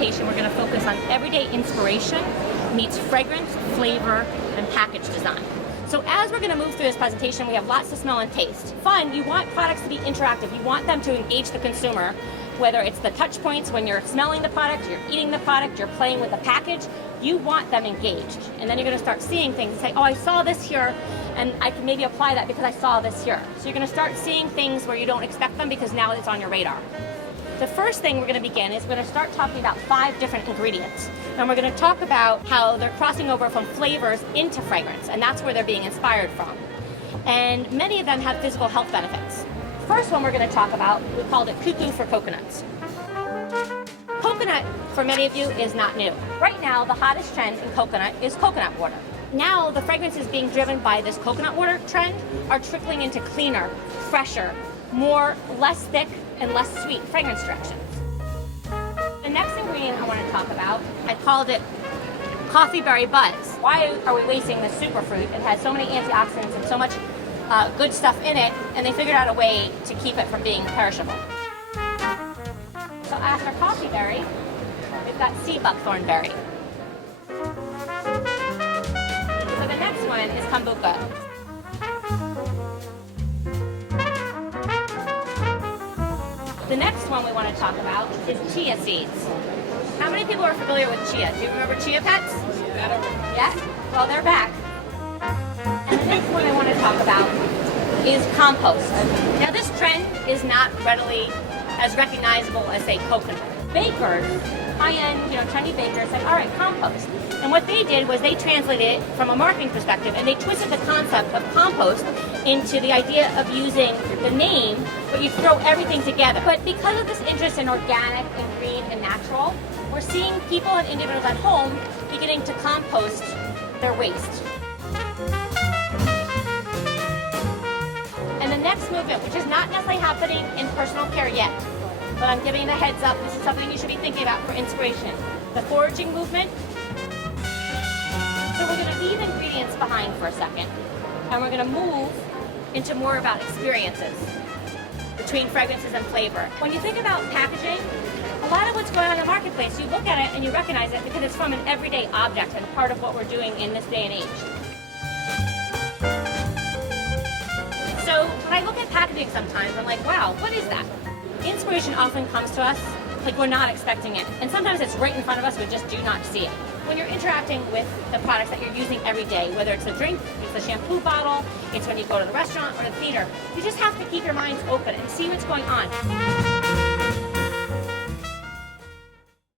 presentation, we're going to focus on everyday inspiration meets fragrance, flavor, and package design. So as we're going to move through this presentation, we have lots to smell and taste. Fun, you want products to be interactive. You want them to engage the consumer, whether it's the touch points when you're smelling the product, you're eating the product, you're playing with the package. You want them engaged. And then you're going to start seeing things and say, oh, I saw this here, and I can maybe apply that because I saw this here. So you're going to start seeing things where you don't expect them because now it's on your radar. The first thing we're going to begin is we're going to start talking about 5 different ingredients. And we're going to talk about how they're crossing over from flavors into fragrance, and that's where they're being inspired from. And many of them have physical health benefits. First one we're going to talk about, we called it cuckoo for coconuts. Coconut, for many of you, is not new. Right now, the hottest trend in coconut is coconut water. Now, the fragrances being driven by this coconut water trend are trickling into cleaner, fresher, less thick, and less sweet fragrance directions. The next ingredient I want to talk about, I called it coffeeberry buzz. Why are we wasting this superfruit? It has so many antioxidants and so much good stuff in it, and they figured out a way to keep it from being perishable. So after coffeeberry, we've got sea buckthorn berry. So the next one is kombucha. The next one we want to talk about is chia seeds. How many people are familiar with chia? Do you remember chia pets? Yeah? Well, they're back. And the next one I want to talk about is compost. Now this trend is not readily as recognizable as, say, coconut. Bakers, high-end, trendy bakers said, all right, compost. And what they did was they translated it from a marketing perspective, and they twisted the concept of compost into the idea of using the name, but you throw everything together. But because of this interest in organic and green and natural, we're seeing people and individuals at home beginning to compost their waste. And the next movement, which is not necessarily happening in personal care yet, but I'm giving the heads up, this is something you should be thinking about for inspiration. The foraging movement. So we're going to leave ingredients behind for a second, and we're going to move into more about experiences between fragrances and flavor. When you think about packaging, a lot of what's going on in the marketplace, you look at it and you recognize it because it's from an everyday object and part of what we're doing in this day and age. So when I look at packaging sometimes, I'm like, wow, what is that? Inspiration often comes to us like we're not expecting it. And sometimes it's right in front of us, we just do not see it. When you're interacting with the products that you're using every day, whether it's a drink, it's the shampoo bottle, it's when you go to the restaurant or the theater, you just have to keep your minds open and see what's going on.